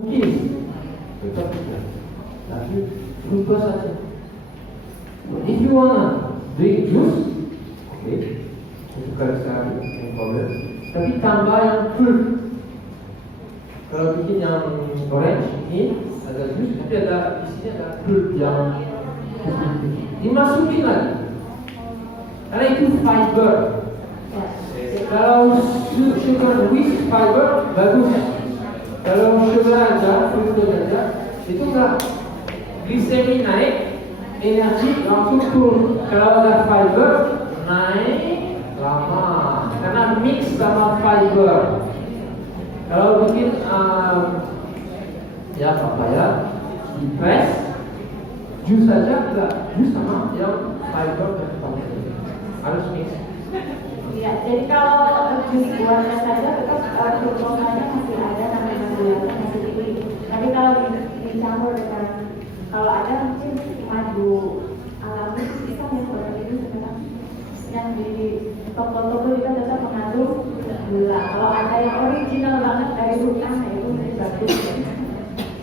Mungkin tetap tidak, tapi berubah saja. If you wanna drink juice, oke, itu kalau sekarang yang problem. Tapi tambah yang fruit. Kalau bikin yang orange ini ada jus, tapi ada isinya ada fruit yang dimasukin lagi. Karena itu fiber. Kalau sugar with fiber bagus. Kalau sugar aja, fructose aja, itu enggak glisemin naik, energi langsung turun. Kalau ada fiber naik lama, karena mix sama fiber. Kalau bikin ya papaya di press, jus saja enggak, jus sama yang fiber dan papaya harus mix. Iya, jadi kalau jus buahnya saja tetap glukosanya masih ada, namanya gulanya masih tinggi. Tapi kalau dicampur dengan kalau ada mungkin madu alami bisa ya seperti itu sekarang. Yang di toko-toko juga tetap mengandung gula. Kalau ada yang original banget dari hutan, nah itu menjadi bagus.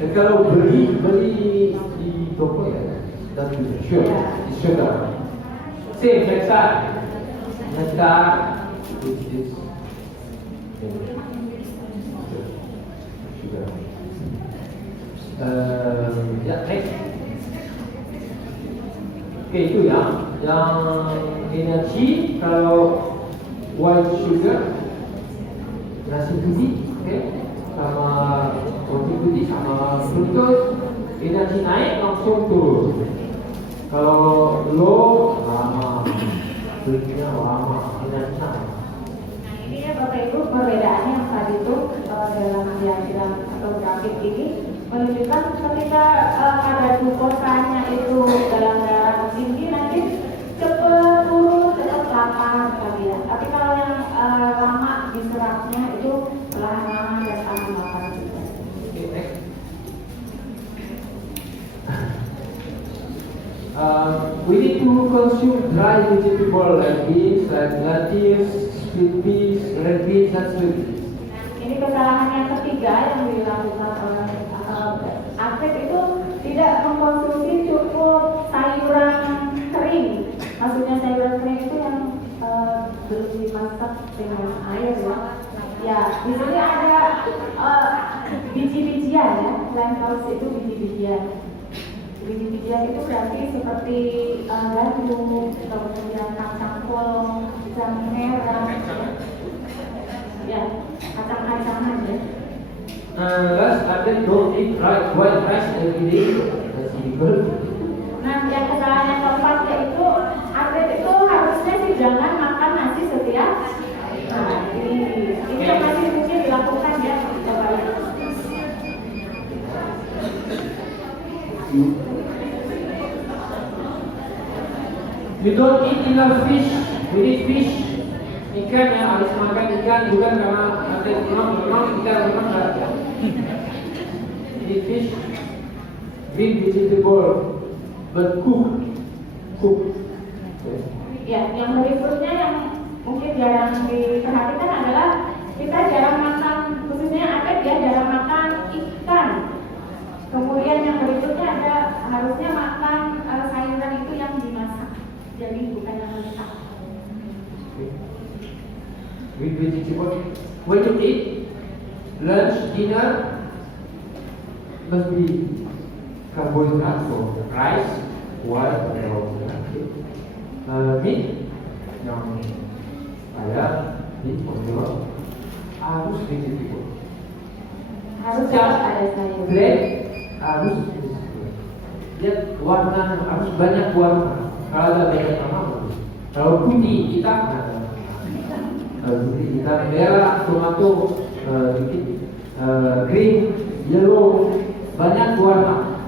Dan kalau beli di toko ya, dan di sugar. Same, next time. Is sugar. Ya, next. Oke, itu yang energi kalau white sugar nasi putih, oke, sama roti putih sama fructose, energi naik langsung turun. Kalau low lama, kulitnya lama, energi naik. Nah ini ya Bapak Ibu perbedaannya yang tadi itu dalam diagram atau grafik ini menunjukkan ketika kadar glukosanya itu dalam darah tinggi nanti cepat turun, cepat lapar tadi ya. Tapi kalau yang lama diserapnya itu perlahan-lahan dan akan lapar juga. We need to consume dry vegetable like beans, like lettuce, split peas, red beans, and sweet peas. Ini kesalahan yang ketiga yang dilakukan oleh atlet itu tidak mengkonsumsi cukup sayuran kering. Maksudnya sayuran kering itu yang belum dimasak dengan air ya. Ya, di sini ada biji-bijian ya. Lentils itu biji-bijian. Biji-bijian itu berarti seperti gandum, kemudian kacang polong, jagung merah, ya, kacang-kacangan ya. Last, atlet don't eat white rice every day. That's illegal. Nah, yang kesalahan yang keempat yaitu atlet itu harusnya sih jangan makan nasi setiap. Nah, ini yang masih mungkin dilakukan ya, Bapak Ibu. We don't eat enough fish. We need fish. Ikan yang harus makan ikan bukan karena atlet memang ikan memang nggak. We need fish, green vegetable, but cook. Ya, yang berikutnya yang mungkin jarang diperhatikan adalah kita jarang makan, khususnya atlet ya jarang makan ikan. Kemudian yang berikutnya ada harusnya makan sayuran itu yang dimasak, jadi bukan yang mentah. With vegetable, when you eat lunch, dinner, must be carbohydrate, so rice, white atau meat yang kaya di pondok harus vegetable. Harus ada sayur. Bread harus vegetable. Lihat warna harus banyak warna. Kalau ada banyak warna bagus. Kalau putih hitam ada. Putih hitam merah, tomato, dikit green, yellow, banyak warna.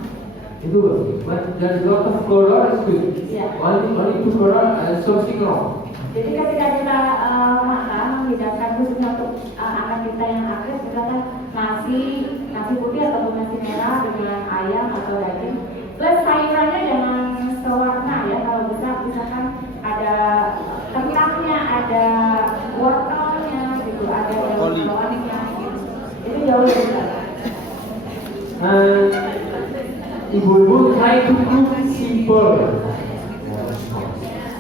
Itu bagus. But there's a lot of color is good. Yeah. Only two color something wrong. Jadi ketika kita makan menghidangkan khususnya untuk anak kita yang aktif, misalkan nasi putih ataupun nasi merah dengan ayam atau daging, plus sayurannya jangan sewarna ya. Kalau bisa misalkan ada kentangnya, ada wortelnya, gitu, ada daun-daunnya, gitu. Itu jauh lebih baik. And ibu-ibu try to cook simple.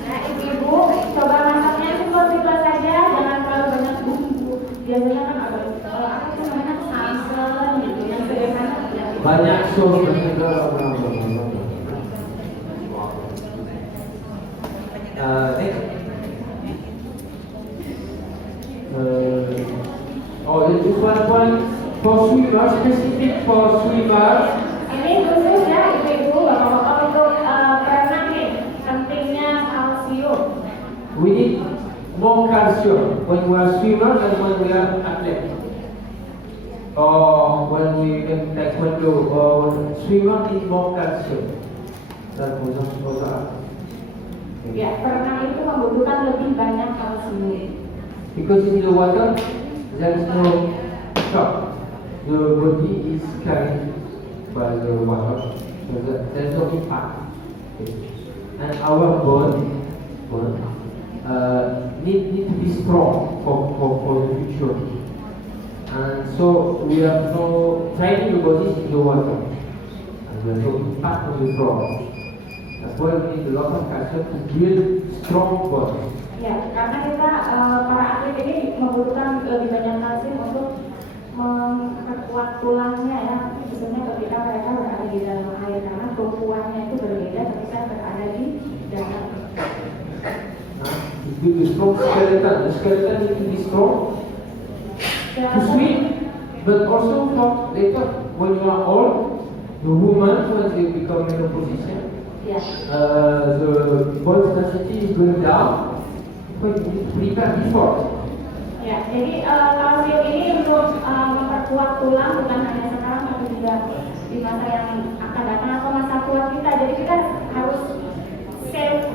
Nah, ibu-ibu coba masaknya simple-simple saja, jangan terlalu banyak bumbu. Biasanya kan ada apa tuh namanya santan gitu yang sederhana. Banyak sos just one point for swimmers, specific for swimmers. Ini khusus ya ibu-ibu, bapak-bapak untuk berenang nih, pentingnya kalsium. We need more calcium when we are swimmers and when we are athletes. Or when we in taekwondo or swimmer need more calcium than most. Ya, berenang itu membutuhkan lebih banyak kalsium. Because in the water there is no shock. The body is carried by the water. So there's no impact. Okay. And our bone need to be strong for the future. And so we have no training the body in the water. And there's no impact on the floor. That's why we need a lot of calcium to build strong bodies. Ya, karena kita para atlet ini membutuhkan lebih banyak kalsium untuk memperkuat tulangnya ya. Misalnya ketika mereka berada di dalam air karena tumpuannya itu berbeda ketika berada di darat. To build a strong skeleton. The skeleton needs to be strong to swim, but also for later when you are old, the woman when they become in a position, the body density is going down. But you need to prepare before. Ya, jadi kalsium ini untuk memperkuat tulang bukan hanya sekarang tapi juga di masa yang akan datang atau masa tua kita. Jadi kita harus save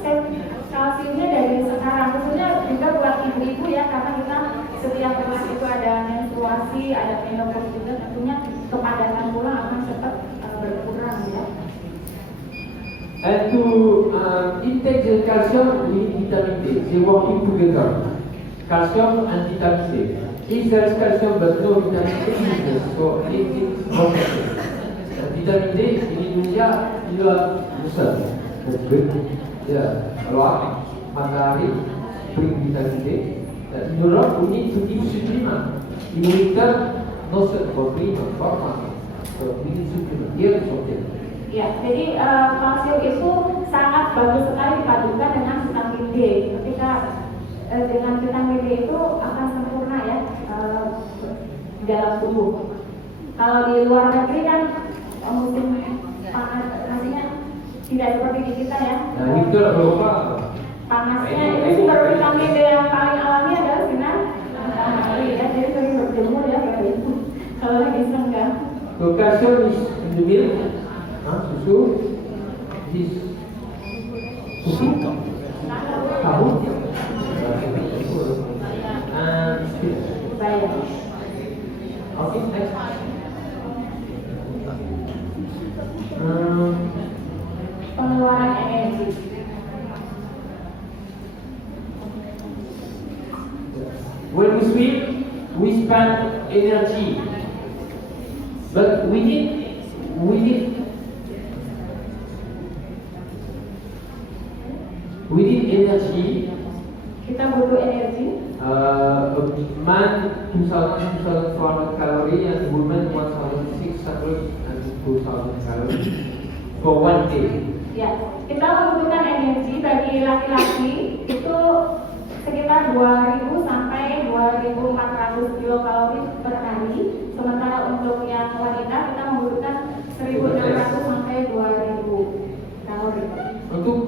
save kalsiumnya dari sekarang. Khususnya juga buat ibu-ibu ya, karena kita setiap bulan itu ada menstruasi, ada menopause juga, tentunya kepadatan tulang akan cepat berkurang ya. And to intake the calcium, we need vitamin D. They working together. Calcium and vitamin D. If there is calcium but no vitamin D, so it is wrong. Vitamin D in Indonesia, you have the sun. That's good. Yeah, a lot. Matahari bring vitamin D. In Europe, we need to give supplement. In winter, no sun for green or for so we need supplement. Here is okay. Ya, jadi kalsium itu sangat bagus sekali dipadukan dengan vitamin D. Ketika dengan vitamin D itu akan sempurna ya di dalam tubuh. Kalau di luar negeri kan musim panas, artinya tidak seperti di kita ya. Panasnya itu sumber vitamin D yang paling alami adalah sinar matahari ya. Jadi sering berjemur ya kayak itu. Kalau lagi senggang. So calcium is in the milk. Susu, this susu, tahu, and Saya. Okay, next. Pengeluaran energi. When we swim, we spend energy, but we need energy. Kita butuh energi. Man 2,400 calories and woman 1,600 and 2,000 calories for one day. Ya, kita membutuhkan energi bagi laki-laki itu sekitar 2.000 sampai 2.400 kilokalori per hari. Sementara untuk yang wanita kita membutuhkan 1.600 sampai 2.000 kalori. Untuk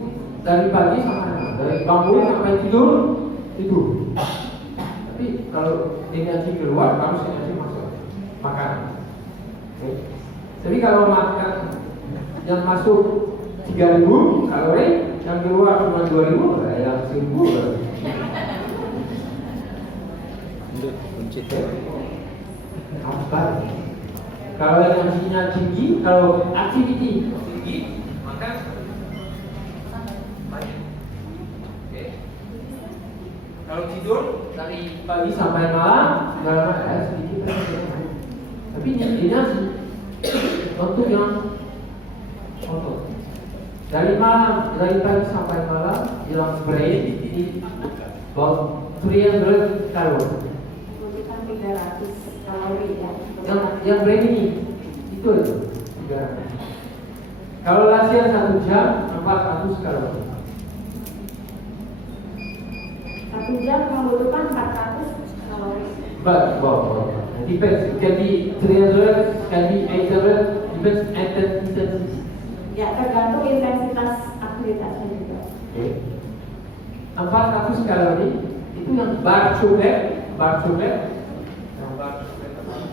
dari pagi sampai dari bangun sampai tidur. Tapi kalau energi keluar harus energi masuk makan. Okay. Jadi kalau makan yang masuk 3.000 kalori, yang keluar cuma 2.000, yang 1.000. Apa? Kalau energinya tinggi, kalau aktiviti tinggi, maka banyak. Okay. Kalau tidur dari pagi sampai malam, sedikit. Tapi ini untuk yang otot. Dari pagi sampai malam yang brain ini about 300 kalori. Butuhkan 300 kalori ya. Yang brain ini itu aja 300. Kalau latihan 1 jam 400 kalori. 1 jam membutuhkan 400 kalori. But depends. It can be 300, can be 800, depends intensity. Ya, tergantung intensitas aktivitasnya juga. Okay. 400 kalori itu yang bar coklat, yang bar coklat apa?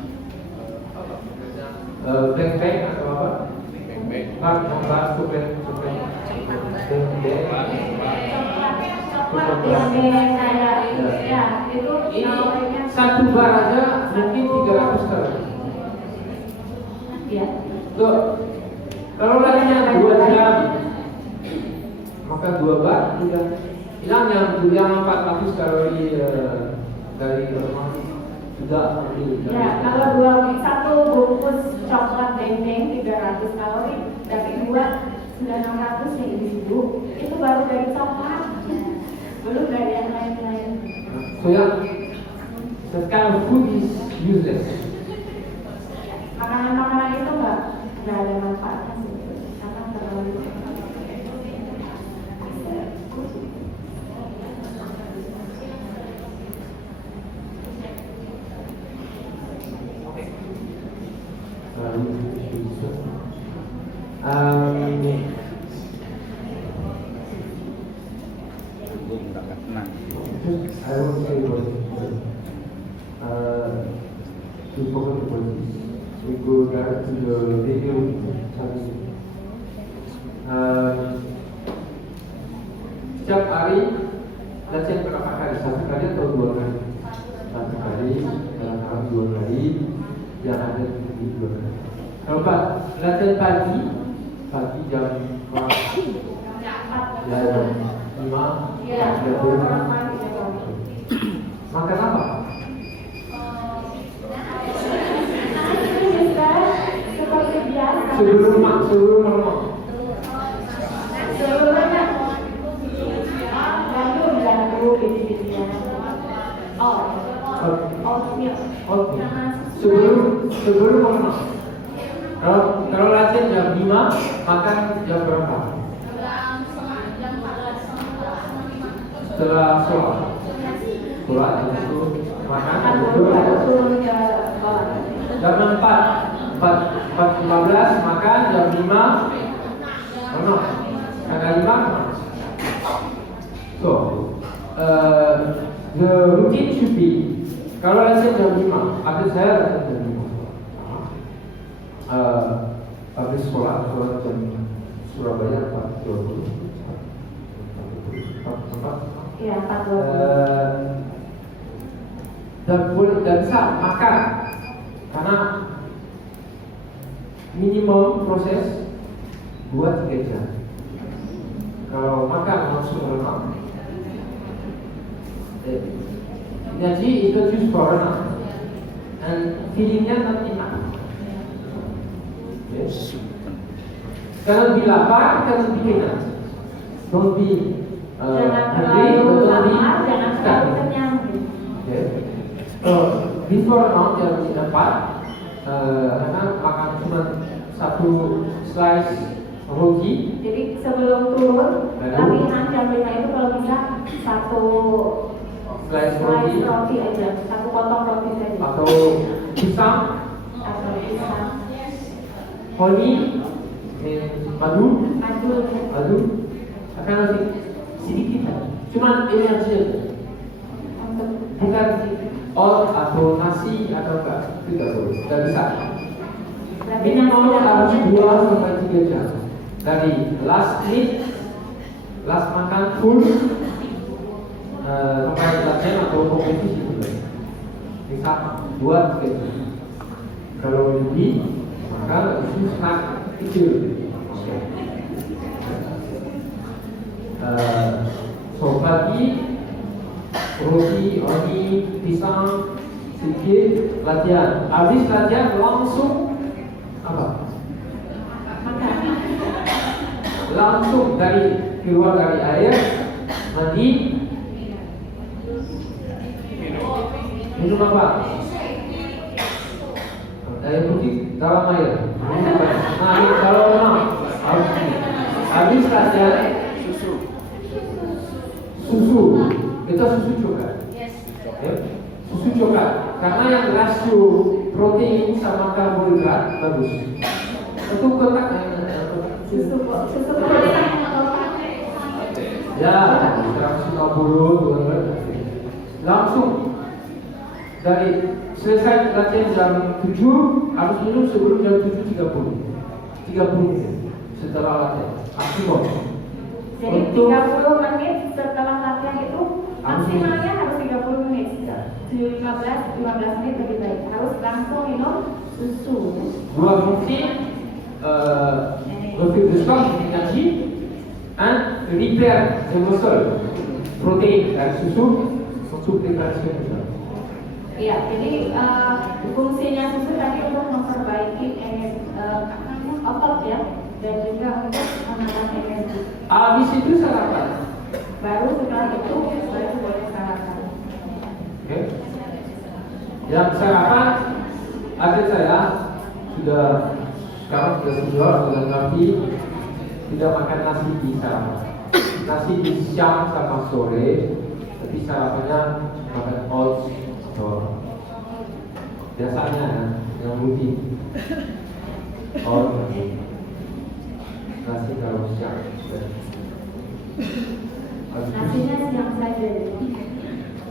Beng-beng atau apa? Bar coklat. Coklat yang kayak ya itu kalorinya Satu bar aja mungkin 300 kalori. ya. Tuh, kalau latihan 2 jam, maka 2 bar sudah hilang yang 400 kalori dari rumah sudah ambil. Ya, kalau satu bungkus coklat beng-beng 300 kalori, dari 2 sudah 600 yang individu, itu baru dari coklat, belum dari yang lain-lain. So yeah, that kind of food is useless. Makanan-makanan itu nggak ada manfaatnya sih, karena terlalu I won't say what we forgot the policies. We go back to the video service. Setiap hari latihan berapa kali? 1 kali atau 2 kali? 1 kali, kadang-kadang 2 kali, yang ada di 2 kali. Kalau latihan pagi jam berapa? Jam 5. ya, orang lain ya. Makan apa? Seperti biasa. Sebelum makan. Sebelumnya ganggu biji-bijian. Oatmeal. Oke. Sebelum makan. Kalau latihan jam 5, makan jam berapa? Setelah sholat. Habis itu makan. Jam 4:15 makan, jam 5 setengah 5. So, the routine should be, kalau latihan jam 5, ada saya latihan jam 5. Habis sholat jam Surabaya 4:20. Ya, 4:20. Dan bisa makan karena minimum proses 2-3 jam. Kalau makan langsung renang, energy is not used for renang, and feelingnya not enough. Yes. Kalau di lapar, kalau di kenyang, don't be Jangan hungry, terlalu but don't be lapar, jangan terlalu starving. kenyang. Okay. Before renang jam 4, karena makan cuma 1 slice roti. Jadi sebelum turun latihan jam 5 itu kalau bisa 1 Slice roti aja, 1 potong roti saja. Atau pisang, Atau pisang, honey, madu, akan nanti sedikit aja. Cuma energi aja. untuk Bukan oat atau nasi atau enggak, tidak boleh, tidak bisa. Minimal harus 2-3 jam dari last makan full sampai latihan atau kompetisi juga. Bisa 2-3 jam. Kalau lebih, maka itu snack kecil. So pagi roti, honey, pisang, sedikit latihan. Habis latihan langsung apa? Langsung keluar dari air, mandi, minum apa? Air putih dalam air. Nah, ini kalau memang harus ini. Habis latihan susu, kita susu coklat. Susu coklat, karena yang rasio protein sama karbohidrat bagus. Itu kotak Susu ya, 150 langsung dari selesai latihan jam 7 harus minum sebelum jam 7.30 menit setelah latihan maksimum. Jadi 30 menit setelah latihan itu maksimalnya harus 30 menit. 15 menit lebih baik. Harus langsung minum susu. Dua fungsi reflux de stock, energi, and repair the muscle, protein dari susu untuk preparation. Iya, jadi fungsinya susu tadi untuk memperbaiki otot ya, dan juga untuk menambah energi. Habis itu sarapan. Baru setelah itu baru boleh sarapan. Oke. Yang sarapan atlet saya sekarang sudah senior, sudah ngerti tidak makan nasi di sarapan. Nasi di siang sama sore, tapi sarapannya makan oats atau biasanya yang rutin. Nasi kalau siang. Nasinya siang saja.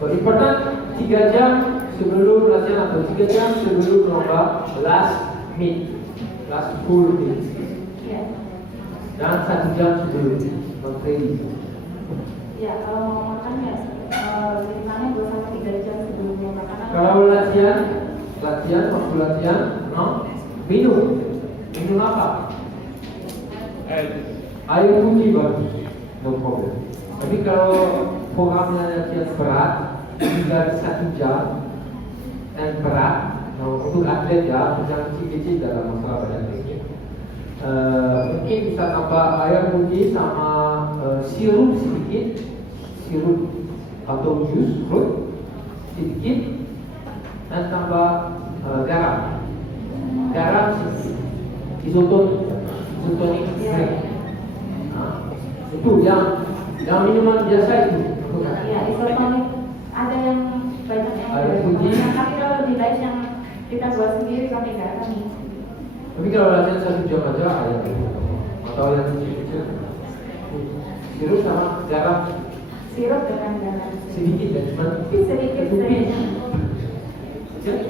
Important 3 jam sebelum latihan atau 3 jam sebelum lomba last full meet. Ya. Dan 1 jam sebelum non-training. Ya, kalau mau makan ya misalnya 2-3 jam sebelum makan. Kalau latihan waktu latihan, minum apa? Air putih bagus, no problem. Tapi kalau programnya latihan berat, tinggal 1 jam dan berat, untuk atlet ya, jangan kecil-kecil dalam masalah badan tinggi. Mungkin bisa tambah air putih sama sirup sedikit, sirup atau jus fruit sedikit, dan tambah garam sedikit, isotonik drink. Itu yang minuman biasa itu. Ya, isotonik ada yang banyak yang air putih. tapi kalau lebih baik yang kita buat sendiri kami nggak akan. Tapi kalau latihan 1 jam aja air atau yang kecil-kecil, sirup sama garam Sirup dengan garam sedikit ya, cuma sedikit saja.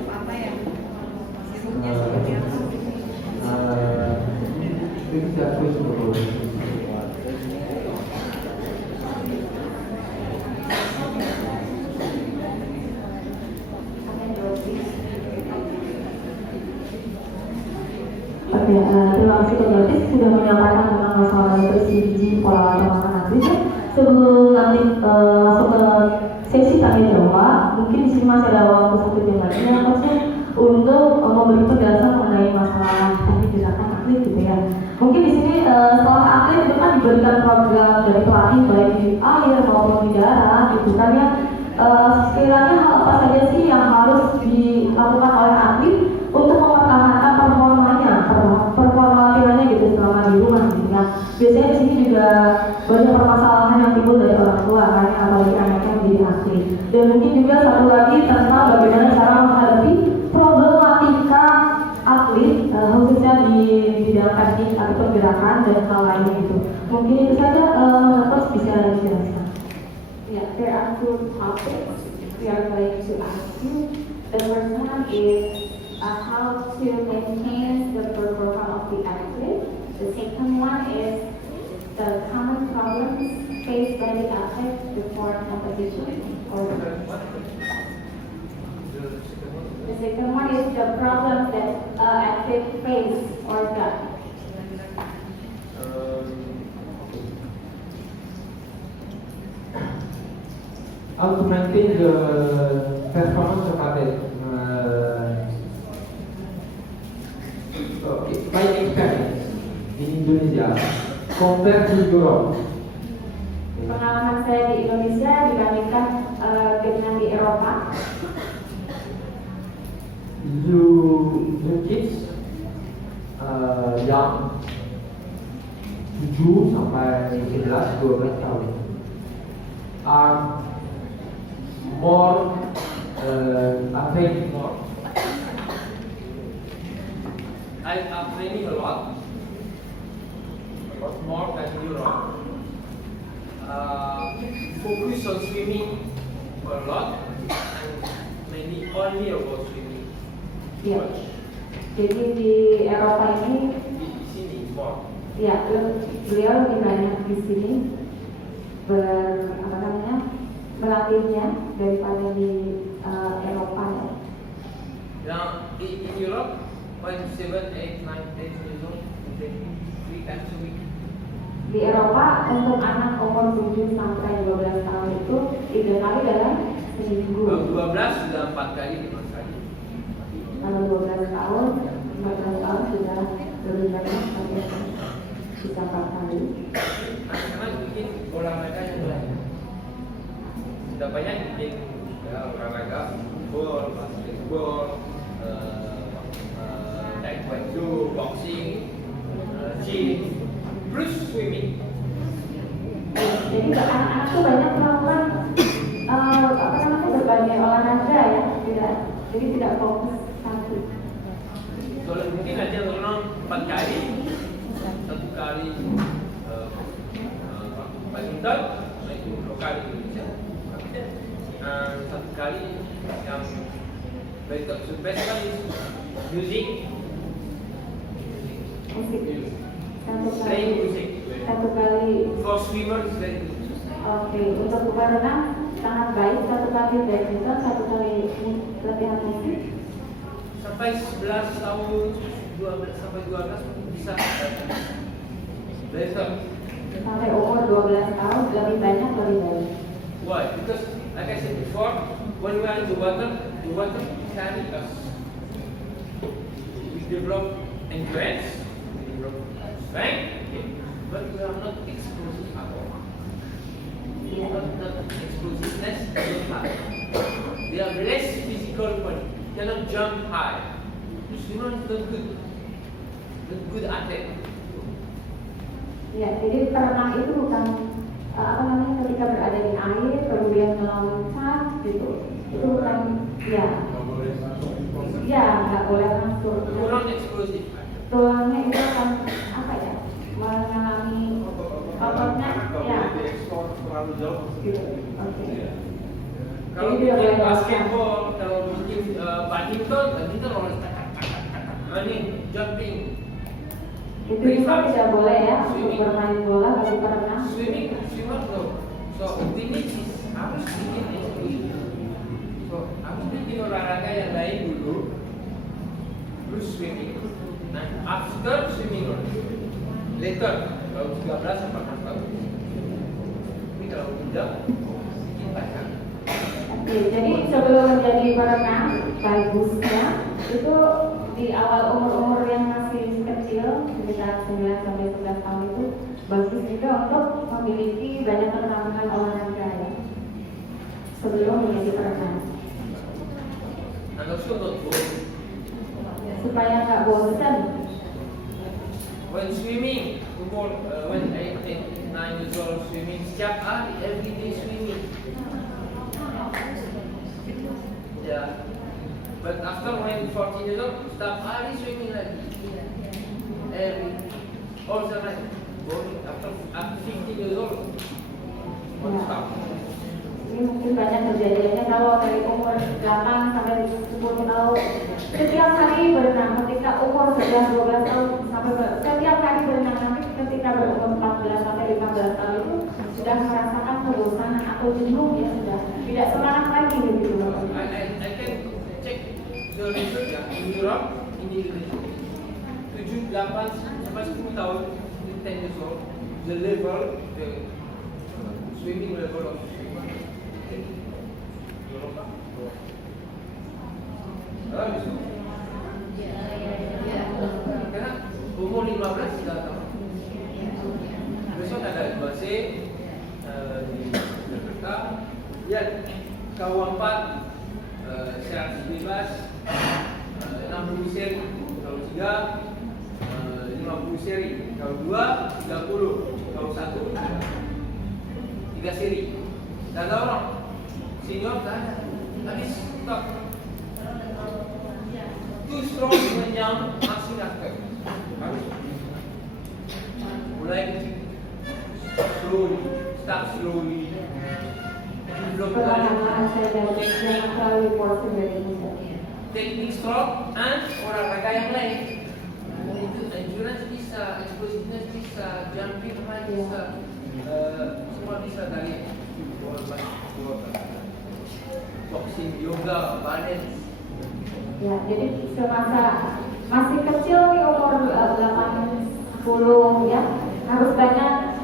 Apa ya? Ini saya tulis dulu. Oke, terima kasih Pak Gratis sudah menyampaikan tentang masalah nutrisi gizi pola makan atlet. Sebelum nanti masuk ke sesi tanya jawab, mungkin di sini masih ada waktu 1 jam lagi ya coachnya untuk memberi penjelasan mengenai masalah teknik gerakan atlet gitu ya. Mungkin di sini setelah atlet itu kan diberikan program dari pelatih baik di air maupun di darat gitu kan ya. Sekiranya hal apa saja sih yang harus dilakukan oleh atlet untuk mempertahankan performa latihannya gitu selama di rumah gitu ya. Biasanya di sini juga banyak permasalahan yang timbul dari orang tua kan, apalagi anaknya menjadi atlet. Dan mungkin juga satu lagi tentang bagaimana cara menghadapi problematika atlet khususnya di bidang teknik atau pergerakan dan hal lainnya gitu. Mungkin itu saja Coach bisa dijelaskan. Yeah, there are 2 topics we are going to ask you. The first one is how to maintain the performance of the athlete. The second one is the common problems faced by the athlete before competition. The second one is the problems that athlete face or got. How to maintain the performance of athlete. my experience in Indonesia compared to Europe. Pengalaman saya di Indonesia dibandingkan dengan di Eropa. You kids yang 7 sampai 11-12 tahun are more afraid more. I'm training a lot more than Europe. Focus on swimming a lot and mainly only about swimming. Ya. Jadi di Eropa ini, Di sini more. ya beliau lebih banyak di sini melatihnya daripada di Eropa ya. Now in Europe, when 7, 8, 9, 10 years old, they 3 times a week. Di Eropa untuk anak umur 7 sampai 12 tahun itu 3 kali dalam seminggu. Kalau 12 sudah 4 kali, 5 kali. Kalau 12 tahun, 14 tahun sudah lebih banyak tapi bisa 4 kali. Anak-anak bikin olahraga yang lain. Sudah banyak bikin olahraga, football, basketball, taekwondo, boxing, gym, plus swimming. Jadi anak-anak tuh banyak melakukan berbagai olahraga ya, jadi tidak fokus satu. Kalau mungkin aja renang 4 kali, 1 kali badminton, itu lokal di Indonesia. 1 kali yang best kali music. Musik. Playing music. Satu kali. For swimmers, very good. Oke, untuk berenang sangat baik. 1 kali badminton, 1 kali latihan musik. Sampai 11 tahun, 12 sampai 12 bisa better. Sampai umur 12 tahun lebih banyak lebih baik. Why? Because like I said before, when we are in the water carry us. We develop endurance, we develop strength, but we are not explosive at all. We are not explosiveness, don't have. We have less physical body. Cannot jump high. The swimmer is not good athlete. Ya, jadi perenang itu bukan ketika berada di air kemudian meloncat gitu. Itu bukan nggak boleh masuk. Kurang eksplosif. Tulangnya itu akan mengalami ototnya gitu. Oke. Kalau bikin basketball, kalau bikin badminton harus jumping. Itu juga tidak boleh ya untuk bermain bola bagi perenang. Swimmer no. So finish harus bikin eksplosif. So harus bikin olahraga yang lain dulu, terus swimming. Nah after swimming later kalau 13 sampai 14 tahun. Tapi kalau tidak bikin banyak. Oke, jadi sebelum menjadi perenang bagusnya itu di awal umur yang masih kecil sekitar 9 sampai 11 tahun itu bagus juga untuk memiliki banyak keterampilan olahraga ya sebelum menjadi perenang supaya nggak bosan. When swimming, when 8, 9 years old swimming, setiap hari, every day swimming. Yeah. But after when 14 years old, setiap hari swimming lagi. All the night. After 15 years old, one stop. Ini mungkin banyak kejadiannya kalau dari umur 8 sampai 10 tahun setiap hari berenang, ketika umur 11, 12 tahun sampai setiap hari berenang, nanti ketika berumur 14 sampai 15 tahun itu sudah merasakan kebosanan atau jenuh ya sudah tidak semangat lagi begitu. I can check the result ya in Europe, in Indonesia. 7, 8 sampai 10 tahun, 10 years old, the level, the swimming level of swimmer. Europe. Karena umur 15 sudah tahu. Besok ada 2C di Jakarta. Lihat KU 4 100 bebas, 60 seri, KU 3 50 seri, KU 2 30, KU 1 3 seri. Dan ada orang senior tak ada, habis stop. Too strong dengan masih nakal. Mulai kecil, slowly, start slowly. Perlahan-lahan saja yang kali porsi dari Indonesia. Teknik stroke and olahraga yang lain. Itu endurance bisa, explosiveness bisa, jumping high bisa, semua bisa dari boxing, yoga, balance. Ya, jadi semasa masih kecil nih umur 8-10 ya, harus banyak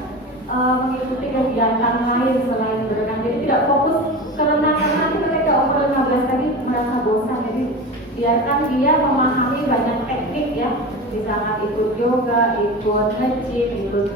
mengikuti kegiatan lain selain berenang. Jadi tidak fokus ke renang karena nanti ketika umur 15 tadi merasa bosan. Jadi biarkan dia memahami banyak teknik ya, misalkan ikut yoga, ikut nge-gym, ikut